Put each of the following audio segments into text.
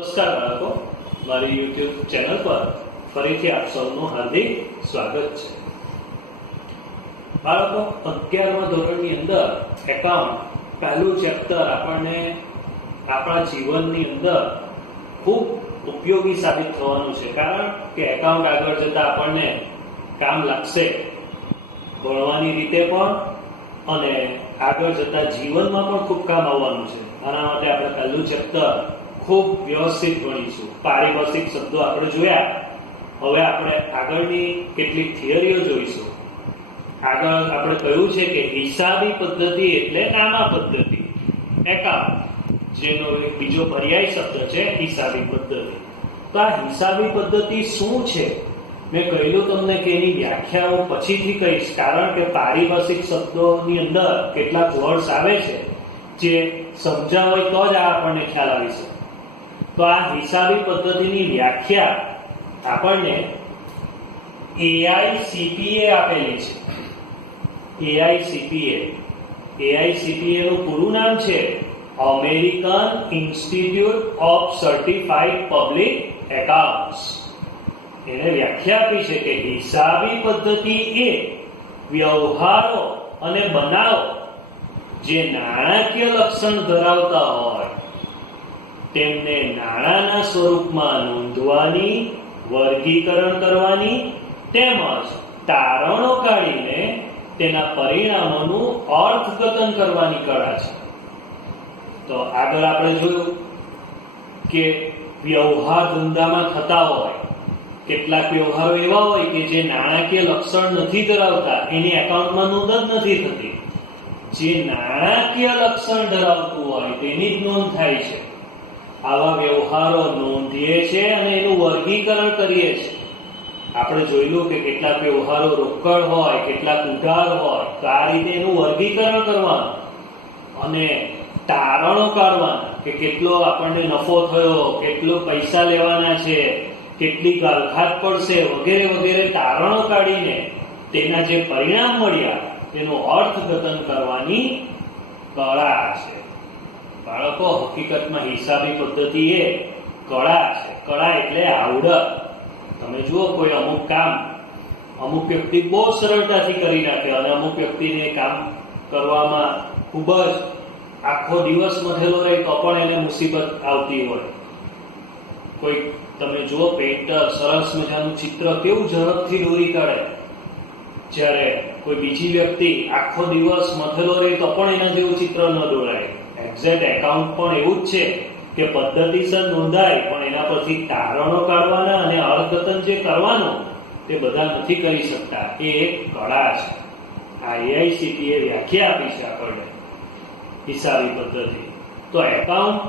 નમસ્કાર બાળકો, મારી YouTube ચેનલ પર ફરીથી આપ સૌનું હાર્દિક સ્વાગત છે. બાળકો, 11મા ધોરણની અંદર એકાઉન્ટ પહેલું ચેપ્ટર આપણને આપણા જીવનની અંદર ખૂબ ઉપયોગી સાબિત થવાનું છે, કારણ કે એકાઉન્ટ આગળ જતા આપણને કામ લાગશે, ભણવાની રીતે પણ અને આગળ જતા જીવનમાં પણ ખૂબ કામ આવવાનું છે. આના માટે આપણે પહેલું ચેપ્ટર ખૂબ વ્યવસ્થિત ભણીશું. પારિભાષિક શબ્દો આપણે જોયા. હવે આપણે આગળની કેટલીક થિયરીઓ જોઈશું. આગળ આપણે કહ્યું છે કે હિસાબી પદ્ધતિ એટલે નામા પદ્ધતિ, એકાઉન્ટ, જેનો એક બીજો પર્યાય શબ્દ છે હિસાબી પદ્ધતિ. તો આ હિસાબી પદ્ધતિ શું છે? મેં કહેલું તમને કે એની વ્યાખ્યા હું પછીથી કહીશ, કારણ કે પારિભાષિક શબ્દોની અંદર કેટલાક વર્ડ્સ આવે છે જે સમજાવ હોય તો જ આપણને ખ્યાલ આવી શકે. તો આ હિસાબી પદ્ધતિની વ્યાખ્યા આપણને AICPA આપેલી છે. AICPA નું પૂરું નામ છે American institute of certified public accounts. એને વ્યાખ્યા આપી છે કે હિસાબી પદ્ધતિ એ વ્યવહારો અને બનાવો જે નાણાકીય લક્ષણ ધરાવતા હોય તેમને નાણાંના સ્વરૂપમાં નોંધવાની, વર્ગીકરણ કરવાની તેમજ તારણો કાઢીને તેના પરિણામોનું અર્થઘટન કરવાની કળા છે. તો આગળ આપણે જોયું કે વ્યવહાર ધંધામાં થતા હોય, કેટલાક વ્યવહારો એવા હોય કે જે નાણાકીય લક્ષણ નથી ધરાવતા, એની એકાઉન્ટમાં નોંધ જ નથી થતી. જે નાણાકીય લક્ષણ ધરાવતું હોય તેની જ નોંધ થાય છે. આવા વ્યવહારો નોંધીએ છે અને એનું વર્ગીકરણ કરીએ છીએ. આપણે જોયેલું કે કેટલાક વ્યવહારો રોકડ હોય, કેટલાક ઉધાર હોય. તો આ રીતે એનું વર્ગીકરણ કરવાનું અને તારણો કાઢવાના કે કેટલો આપણને નફો થયો, કેટલો પૈસા લેવાના છે, કેટલી ગાલખાત પડશે, વગેરે વગેરે તારણો કાઢીને તેના જે પરિણામ મળ્યા તેનું અર્થઘટન કરવાની કળા છે. બાળકો, હકીકતમાં હિસાબી પદ્ધતિ એ કળા છે. કળા એટલે આવડત. તમે જુઓ, કોઈ અમુક કામ અમુક વ્યક્તિ બહુ સરળતાથી કરી નાખે અને અમુક વ્યક્તિને કામ કરવામાં ખૂબ જ આખો દિવસ મથેલો રહે તો પણ એને મુસીબત આવતી હોય. કોઈ તમે જુઓ, પેઇન્ટર સરસ મજાનું ચિત્ર કેવું ઝડપથી દોરી કાઢે, જ્યારે કોઈ બીજી વ્યક્તિ આખો દિવસ મથેલો રહે તો પણ એના જેવું ચિત્ર ન દોરાય. એક્ઝેક્ટ એકાઉન્ટ પણ એવું જ છે કે પદ્ધતિસર નોંધાય, પણ એના પરથી તારણો કાઢવાના અને અર્થઘટન જે કરવાનું તે બધા નથી કરી શકતા. એ એક કળા છે. આ AICPA વ્યાખ્યા આપી છે આપણને હિસાબી પદ્ધતિ. તો એકાઉન્ટ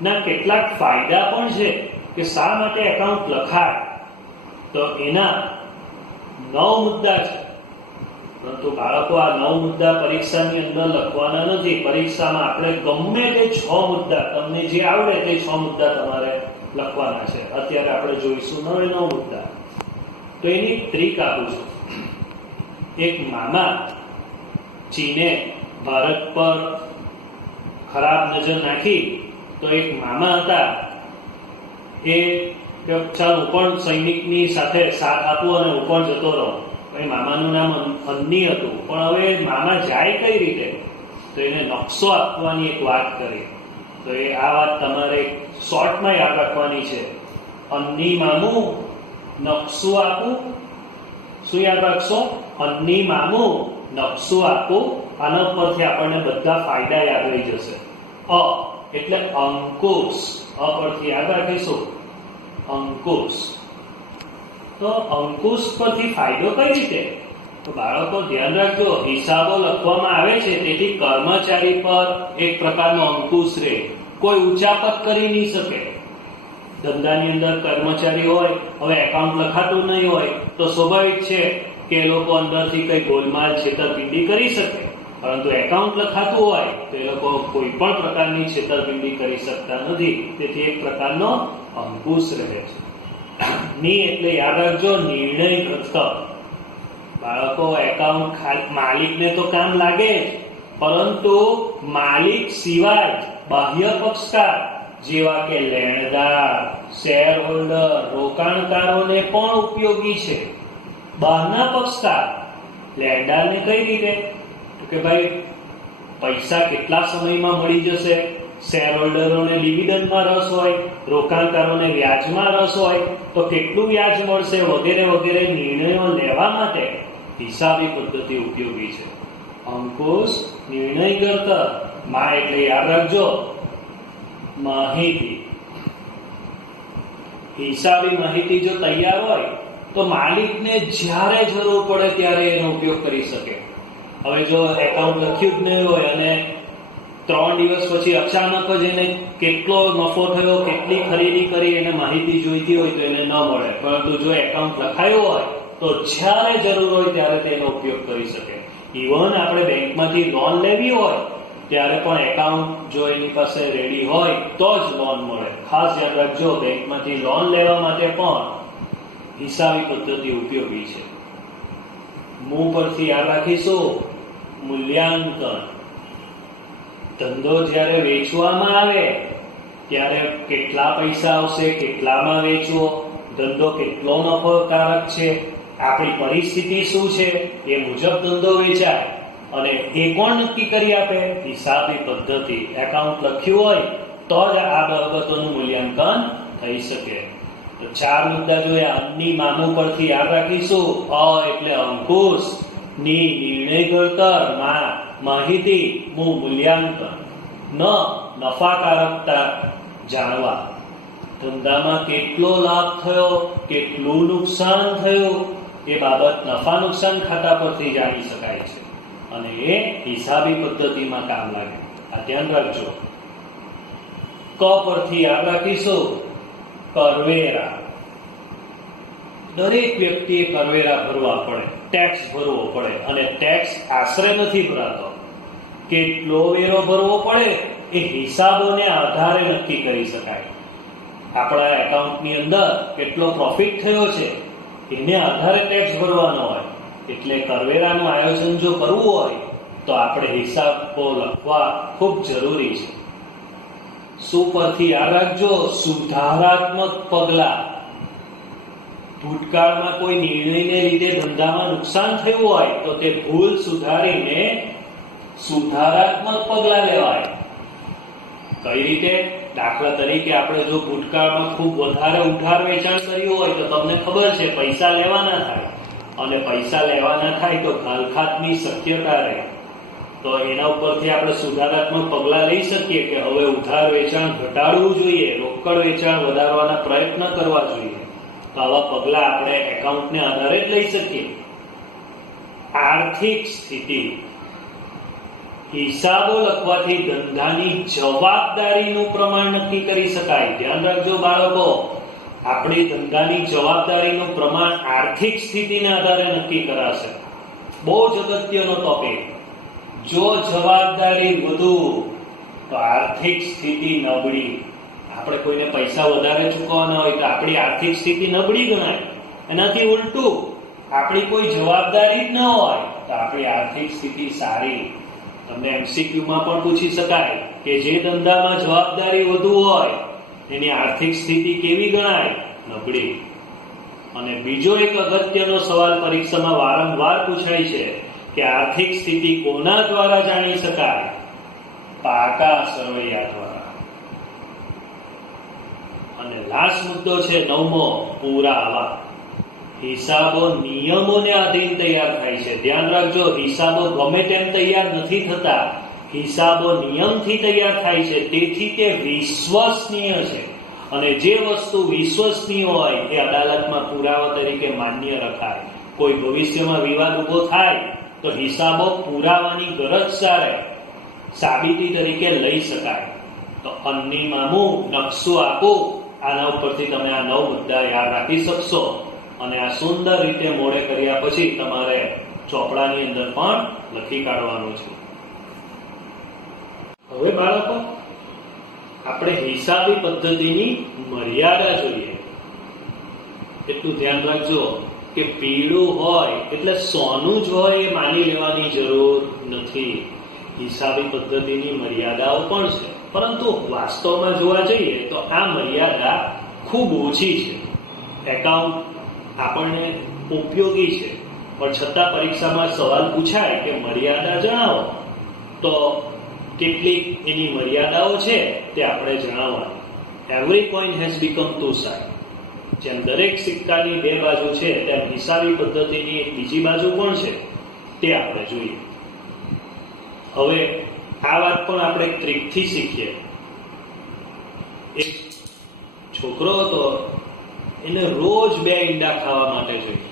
ના કેટલાક ફાયદા પણ છે કે શા માટે એકાઉન્ટ લખાય. તો એના 9 મુદ્દા છે. પરંતુ બાળકો, આ 9 મુદ્દા પરીક્ષાની અંદર લખવાના નથી. પરીક્ષામાં આપણે ગમે તે 6 મુદ્દા, તમને જે આવડે તે 6 મુદ્દા તમારે લખવાના છે. અત્યારે આપણે જોઈશું 9 મુદ્દા. તો એની ટ્રીક આપું છું. એક મામા ચીને ભારત પર ખરાબ નજર નાખી, તો એક મામા હતા, એ ચાલ હું પણ સૈનિકની સાથે સાથ આપું અને હું પણ જતો રહું. મામાનું નામ અન્ની હતું. પણ હવે મામા જાય કઈ રીતે, તો એને નકશો આપવાની એક વાત કરી. તો એ આ વાત તમારે શોર્ટમાં યાદ રાખવાની છે. અન્ની મામું નકશું આપું. શું યાદ રાખશો? અન્ની મામું નકશું આપું. આના પરથી આપણને બધા ફાયદા યાદ રહી જશે. અ એટલે અંકુશ. અ પરથી યાદ રાખીશું અંકુશ. તો અંકુશ પરથી ફાયદો કઈ રીતે? તો બાળકો ધ્યાન રાખજો, હિસાબો લખવામાં આવે છે તેથી કર્મચારી પર એક પ્રકારનો અંકુશ રહે. કોઈ ઉચાપત કરી નહીં શકે. ધંધાની અંદર કર્મચારી હોય, હવે એકાઉન્ટ લખાતું નહીં હોય તો સ્વાભાવિક છે કે એ લોકો અંદરથી કઈ ગોલમાલ, છેતરપિંડી કરી શકે. પરંતુ એકાઉન્ટ લખાતું હોય તો એ લોકો કોઈ પણ પ્રકારની છેતરપિંડી કરી શકતા નથી. તેથી એક પ્રકારનો અંકુશ રહે છે. ની એટલે યાદ રાખજો, નિર્ણય કરતા. બાળકો, એકાઉન્ટ માલિકને તો કામ લાગે જ, પરંતુ માલિક સિવાય બાહ્ય પક્ષકાર જેવા કે લેણદાર, શેર હોલ્ડર, રોકાણકારોને પણ ઉપયોગી છે. બહારના પક્ષકાર લેણદારને કઈ રીતે? તો કે ભાઈ પૈસા કેટલા સમયમાં મળી જશે, શેર હોલ્ડરોને ડિવિડન્ડમાં રસ હોય, રોકાણકારોને વ્યાજમાં રસ હોય તો કેટલું વ્યાજ મળશે વગેરે વગેરે નિર્ણયો લેવા માટે હિસાબી પદ્ધતિ ઉપયોગી છે. અંકુશ નિર્ણય કરતા માં એટલે યાદ રાખજો માહિતી. હિસાબી માહિતી જો તૈયાર હોય તો માલિકને જ્યારે જરૂર પડે ત્યારે એનો ઉપયોગ કરી શકે. હવે જો એકાઉન્ટ લખ્યું જ નહીં હોય અને 3 દિવસ પછી અચાનક જ એને કેટલો નફો થયો, કેટલી ખરીદી કરી એને માહિતી જોઈતી હોય તો એને ન મળે. પરંતુ જો એકાઉન્ટ લખાયું હોય તો જ્યારે જરૂર હોય ત્યારે તેનો ઉપયોગ કરી શકે. ઇવન આપણે બેંકમાંથી લોન લેવી હોય ત્યારે પણ એકાઉન્ટ જો એની પાસે રેડી હોય તો જ લોન મળે. ખાસ યાદ રાખજો, બેંકમાંથી લોન લેવા માટે પણ હિસાબી પદ્ધતિ ઉપયોગી છે. મું પરથી યાદ રાખીશું મૂલ્યાંકન. ધંધો જ્યારે વેચવામાં આવે ત્યારે કેટલા પૈસા આવશે, કેટલામાં વેચવો, ધંધો કેટલો નફાકારક છે, આપણી પરિસ્થિતિ શું છે, એ મુજબ ધંધો વેચાય. અને એ કોણ નક્કી કરી આપે? હિસાબી પદ્ધતિ. એકાઉન્ટ લખ્યું હોય તો જ આ બાબતોનું મૂલ્યાંકન થઈ શકે. તો 4 મુદ્દા જોયા. અન્ની મામું પરથી યાદ રાખીશું. અ એટલે અંકુશ, ની નિર્ણય ઘડતર, માં માહિતી, મું મૂલ્યાંકન, ન નફાકારકતા જાણવા. ધંધામાં કેટલો લાભ થયો, કેટલું નુકસાન થયું એ બાબત નફા નુકસાન ખાતા પરથી જાણી શકાય છે અને એ હિસાબી પદ્ધતિમાં કામ લાગે. આ ધ્યાન રાખજો. ક પરથી યાદ રાખીશું કરવેરા. દરેક વ્યક્તિએ કરવેરા ભરવા પડે, ટેક્સ ભરવો પડે અને ટેક્સ આશરે નથી ભરાતો. કેટલો વેરો ભરવો પડે એ હિસાબોને આધારે નક્કી કરી શકાય. આપણા એકાઉન્ટની અંદર કેટલો પ્રોફિટ થયો છે એને આધારે ટેક્સ ભરવાનો હોય. એટલે કરવેરાનું આયોજન જો કરવું હોય તો આપણે હિસાબો લખવા ખૂબ જરૂરી છે. શું પરથી યાદ રાખજો સુધારાત્મક પગલાં. ભૂતકાળમાં કોઈ નિર્ણયને લીધે ધંધામાં નુકસાન થયું હોય તો તે ભૂલ સુધારીને સુધારાત્મક પગલાં લેવાય. કઈ રીતે? દાખલા તરીકે આપણે જો ભૂતકાળમાં ખૂબ વધારે ઉધાર વેચાણ કર્યું હોય તો તમને ખબર છે પૈસા લેવાના થાય અને પૈસા લેવાના થાય તો ઘાલખાતની શક્યતા રહે. તો એના ઉપરથી આપણે સુધારાત્મક પગલાં લઈ શકીએ કે હવે ઉધાર વેચાણ ઘટાડવું જોઈએ, રોકડ વેચાણ વધારવાના પ્રયત્ન કરવા જોઈએ. તો આવા પગલાં આપણે એકાઉન્ટને આધારે જ લઈ શકીએ. આર્થિક સ્થિતિ. હિસાબો લખવાથી ધંધાની જવાબદારીનું પ્રમાણ નક્કી કરી શકાય. ધ્યાન રાખજો બાળકો, આપણી ધંધાની જવાબદારીનું પ્રમાણ આર્થિક સ્થિતિના આધારે નક્કી કરાશે. બહુ જ અગત્યનો ટોપિક. જો જવાબદારી વધુ તો આર્થિક સ્થિતિ નબળી. આપણે કોઈને પૈસા વધારે ચૂકવવાના હોય તો આપણી આર્થિક સ્થિતિ નબળી ગણાય. એનાથી ઉલટું આપણી કોઈ જવાબદારી જ ન હોય તો આપણી આર્થિક સ્થિતિ સારી. તમને MCQમાં પણ પૂછી શકાય કે જે ધંધામાં જવાબદારી વધુ હોય એની આર્થિક સ્થિતિ કેવી ગણાય? નબળી. અને બીજો એક અગત્યનો સવાલ પરીક્ષામાં વારંવાર પૂછાય છે કે આર્થિક સ્થિતિ કોના દ્વારા જાણી શકાય? પાકા સરવૈયા દ્વારા. અને લાસ્ટ મુદ્દો છે 9મો પુરાવા. હિસાબો નિયમોને આધીન તૈયાર થાય છે. ધ્યાન રાખજો, હિસાબો ગમે તેમ તૈયાર નથી થતા, હિસાબો નિયમથી તૈયાર થાય છે. તેથી તે વિશ્વસનીય છે અને જે વસ્તુ વિશ્વસનીય હોય તે અદાલતમાં પુરાવા તરીકે માન્ય રખાય. કોઈ ભવિષ્યમાં વિવાદ ઉભો થાય તો હિસાબો પુરાવાની ગરજ સારે સાબિતી તરીકે લઈ શકાય. તો અન્ની મામું નકશો આપો. આના ઉપરથી તમે આ 9 મુદ્દા યાદ રાખી શકશો અને આ સુંદર રીતે મોડે કર્યા પછી તમારે ચોપડાની અંદર પણ લખી કાઢવાનું છે. હવે બાળકો આપણે હિસાબી પદ્ધતિની મર્યાદા જોઈએ. એટલું ધ્યાન રાખજો કે પીળું હોય એટલે સોનું જ હોય એ માની લેવાની જરૂર નથી. હિસાબી પદ્ધતિની મર્યાદાઓ પણ છે. પરંતુ વાસ્તવમાં જોવા જઈએ તો આ મર્યાદા ખૂબ ઓછી છે. એકાઉન્ટ આપણને ઉપયોગી છે, પણ છતાં પરીક્ષામાં સવાલ પૂછાય કે મર્યાદા જણાવો, તો કેટલીક એની મર્યાદાઓ છે તે આપણે જણાવવાની. Every coin has become two side. જેમ દરેક સિક્કાની બે બાજુ છે, તેમ હિસાબી પદ્ધતિની એક બીજી બાજુ પણ છે, તે આપણે જોઈએ. હવે આ વાત પણ આપણે ટ્રીકથી શીખીએ. એક છોકરો હતો, એને રોજ 2 ઈંડા ખાવા માટે જોઈએ,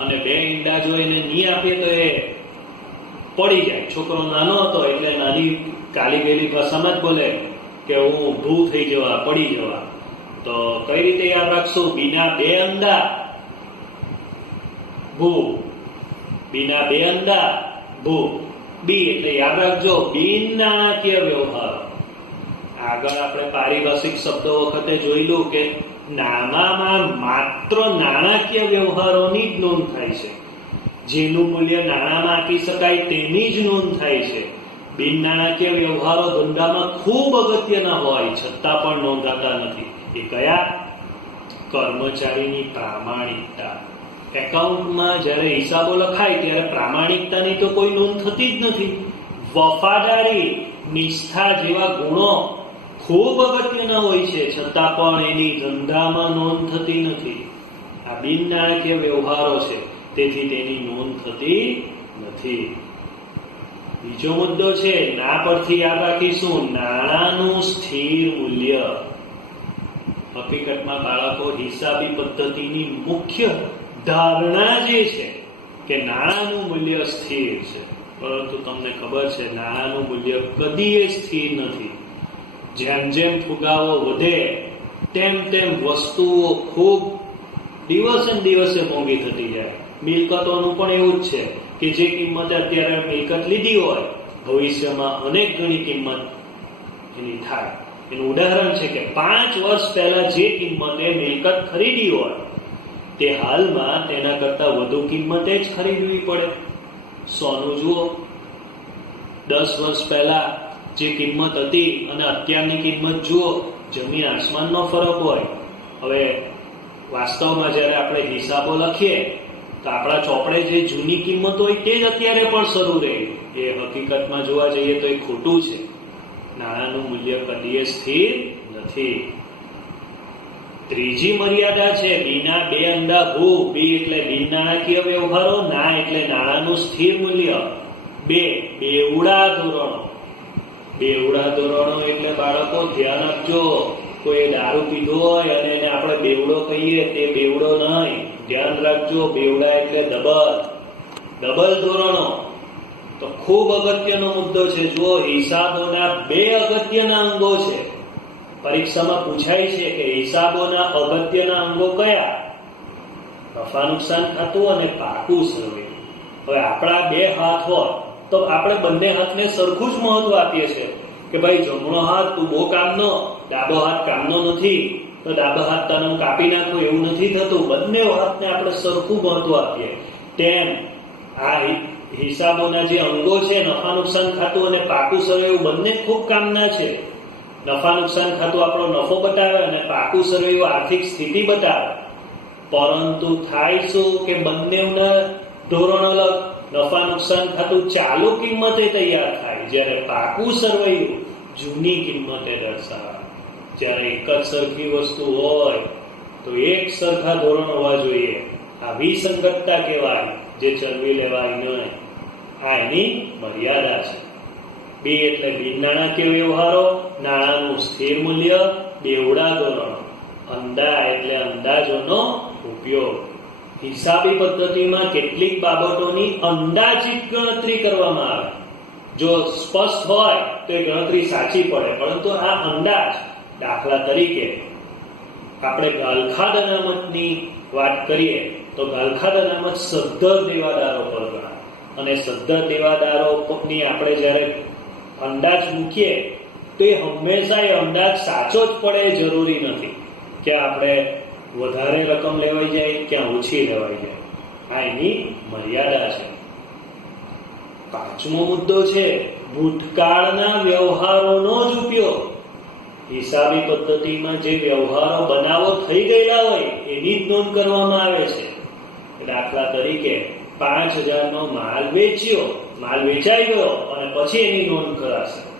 અને 2 ઈંડા જો એને નહીં આપીએ તો એ પડી જાય. છોકરો નાનો હતો એટલે નાની કાલી ગયેલી ભાષામાં જ બોલે કે હું ભૂ થઈ જવા, પડી જવા. તો કઈ રીતે યાદ રાખશું? બીના 2 અંડા ભૂ, બીના 2 અંડા ભૂ. બી એટલે યાદ રાખજો, બિન નાણાકીય વ્યવહાર. આગળ આપણે પારિભાષિક શબ્દો વખતે જોઈલું કે નામામાં માત્ર નાણાકીય વ્યવહારોની જ નોંધ થાય છે. જેનું મૂલ્ય નાણામાં આપી શકાય તેની જ નોંધ થાય છે. બિન નાણાકીય વ્યવહારો ધંધામાં ખૂબ અગત્યના હોય છતાં પણ નોંધાતા નથી. એ કયા? કર્મચારીની પ્રામાણિકતા. એકાઉન્ટમાં જ્યારે હિસાબો લખાય ત્યારે પ્રામાણિકતાની તો કોઈ નોંધ થતી જ નથી. વફાદારી, નિષ્ઠા જેવા ગુણો ખૂબ અગત્યના હોય છે, છતાં પણ એની ધંધામાં નોંધ થતી નથી. આ બિન નાણાકીય વ્યવહારો છે, તેથી તેની નોંધ થતી નથી. બીજો મુદ્દો છે, ના પરથી યાદ રાખીશું, નાણાંનું સ્થિર મૂલ્ય. હકીકતમાં બાળકો હિસાબી પદ્ધતિની મુખ્ય ધારણા જે છે કે નાણાંનું મૂલ્ય સ્થિર છે, પરંતુ તમને ખબર છે નાણાંનું મૂલ્ય કદીએ સ્થિર નથી. જેમ જેમ ફુગાવો વધે તેમ તેમ વસ્તુઓ ખૂબ દિવસે દિવસે મોંઘી થતી જાય. મિલકતોનું પણ એવું જ છે કે જે કિંમતે અત્યારે મિલકત લીધી હોય, ભવિષ્યમાં અનેક ગણી કિંમત એની થાય. એનું ઉદાહરણ છે કે 5 વર્ષ પહેલા જે કિંમતે મિલકત ખરીદી હોય તે હાલમાં તેના કરતા વધુ કિંમતે જ ખરીદવી પડે. સોનું જુઓ, 10 વર્ષ પહેલા જે કિંમત હતી અને અત્યારની કિંમત જુઓ, જમીન આસમાનનો ફરક હોય. હવે વાસ્તવમાં જ્યારે આપણે હિસાબો લખીએ તો આપણા ચોપડે જે જૂની કિંમત હોય તે જ અત્યારે પણ શરૂ રહે. એ હકીકતમાં જોવા જઈએ તો એ ખોટું છે. નાણાંનું મૂલ્ય કદીએ સ્થિર નથી. ત્રીજી મર્યાદા છે, બીના 2 અંડા ભૂ. બી એટલે બિન નાણાકીય વ્યવહારો, ના એટલે નાણાંનું સ્થિર મૂલ્ય. બેવડા ધોરણો. બેવડા ધોરણો એટલે બાળકો ધ્યાન આપજો, કોઈ દારૂ પીધો હોય અને એને આપણે બેવડો કહીએ, તે બેવડો નહીં. ધ્યાન રાખજો, બેવડા એટલે ડબલ ધોરણો. તો ખૂબ અગત્યનો મુદ્દો છે. જો હિસાબોના 2 અગત્યના અંગો છે, પરીક્ષામાં પૂછાય છે કે હિસાબોના અગત્યના અંગો કયા? નફા નુકસાન ખાતું અને પાકું સર્વે. હવે આપણા 2 હાથ હોય તો આપણે બંને હાથને સરખું જ મહત્વ આપીએ છીએ કે ભાઈ જમણો હાથ તું બહુ કામનો, ડાબો હાથ કામનો નથી, તો ડાબો હાથ તને હું કાપી નાખું, એવું નથી થતું. બંને હાથને આપણે સરખું મહત્વ આપીએ. તેમ આ હિસાબોના જે અંગો છે, નફા નુકસાન ખાતું અને પાકું સર્વે, એવું બંને ખૂબ કામના છે. નફા નુકસાન ખાતું આપણો નફો બતાવે અને પાકું સર્વે આર્થિક સ્થિતિ બતાવે. પરંતુ થાય શું કે બંનેના ધોરણ અલગ. નફા નુકસાન ખાતું ચાલુ કિંમતે તૈયાર થાય, જ્યારે પાકું સર્વૈયું જૂની કિંમતે દર્શાવે. જ્યારે એક જ સરખી વસ્તુ હોય તો એક સરખા ધોરણ હોવા જોઈએ. આ વિસંગતતા કહેવાય, જે ચલવી લેવાય નહીં. આ એની મર્યાદા છે. બી એટલે બિન નાણાકીય વ્યવહારો, નાણાંનું સ્થિર મૂલ્ય, બેવડા ધોરણો. અંદા એટલે અંદાજોનો ઉપયોગ. હિસાબી પદ્ધતિમાં કેટલીક બાબતોની અંદાજિત ગણતરી કરવામાં આવે. જો સ્પષ્ટ હોય તો એ ગણતરી સાચી પડે, પરંતુ આ અંદાજ. દાખલા તરીકે આપણે ગાલખાદ અનામતની વાત કરીએ તો ગાલખાદ અનામત સદ્ધર દેવાદારો પર ગણાય, અને સદ્ધર દેવાદારોની આપણે જ્યારે અંદાજ મૂકીએ તો એ હંમેશા એ અંદાજ સાચો જ પડે એ જરૂરી નથી કે આપણે વધારે રકમ લેવાઈ જાય ક્યાં ઓછી લેવાઈ જાય. આ એની મર્યાદા છે. 5મો મુદ્દો છે, ભૂતકાળના વ્યવહારોનો જ ઉપયોગ, હિસાબી પદ્ધતિમાં જે વ્યવહારો બનાવો થઈ ગયેલા હોય એની જ નોંધ કરવામાં આવે છે. દાખલા તરીકે 5000 નો માલ વેચ્યો, માલ વેચાઈ ગયો અને પછી એની નોંધ કરાશે.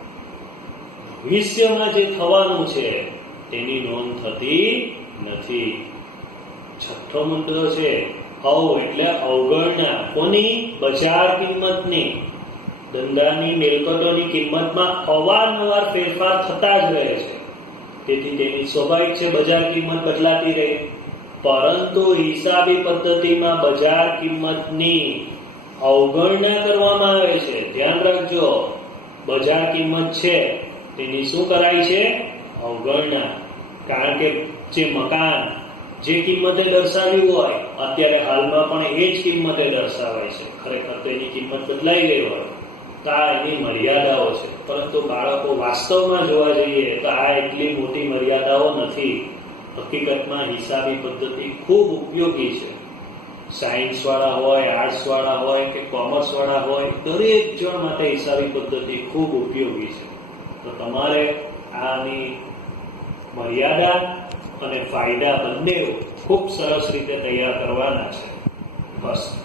ભવિષ્યમાં જે થવાનું છે તેની નોંધ થતી નથી. છઠ્ઠો મુદ્દો છે અવ એટલે અવગણના. કોની? બજાર કિંમતની. ધંધાની મિલકતોની કિંમતમાં અવારનવાર ફેરફાર થતા જ રહે છે, તેથી તેની સ્વાભાવિક છે બજાર કિંમત બદલાતી રહે. પરંતુ હિસાબી પદ્ધતિમાં બજાર કિંમતની અવગણના કરવામાં આવે છે. ધ્યાન રાખજો, બજાર કિંમત છે તેની શું કરાય છે? અવગણના. કારણ કે જે મકાન જે કિંમતે દર્શાવ્યું હોય અત્યારે હાલમાં પણ એ જ કિંમતે દર્શાવાય છે. ખરેખર તો એની કિંમત બદલાઈ ગઈ હોય તો આ એની મર્યાદાઓ છે. પરંતુ બાળકો વાસ્તવમાં જોવા જઈએ તો આ એટલી મોટી મર્યાદાઓ નથી. હકીકતમાં હિસાબી પદ્ધતિ ખૂબ ઉપયોગી છે. સાયન્સ વાળા હોય, આર્ટ્સ વાળા હોય કે કોમર્સ વાળા હોય, દરેક જણ માટે હિસાબી પદ્ધતિ ખૂબ ઉપયોગી છે. તો તમારે આની મર્યાદા અને ફાયદા બંને ખૂબ સરસ રીતે તૈયાર કરવાના છે. બસ.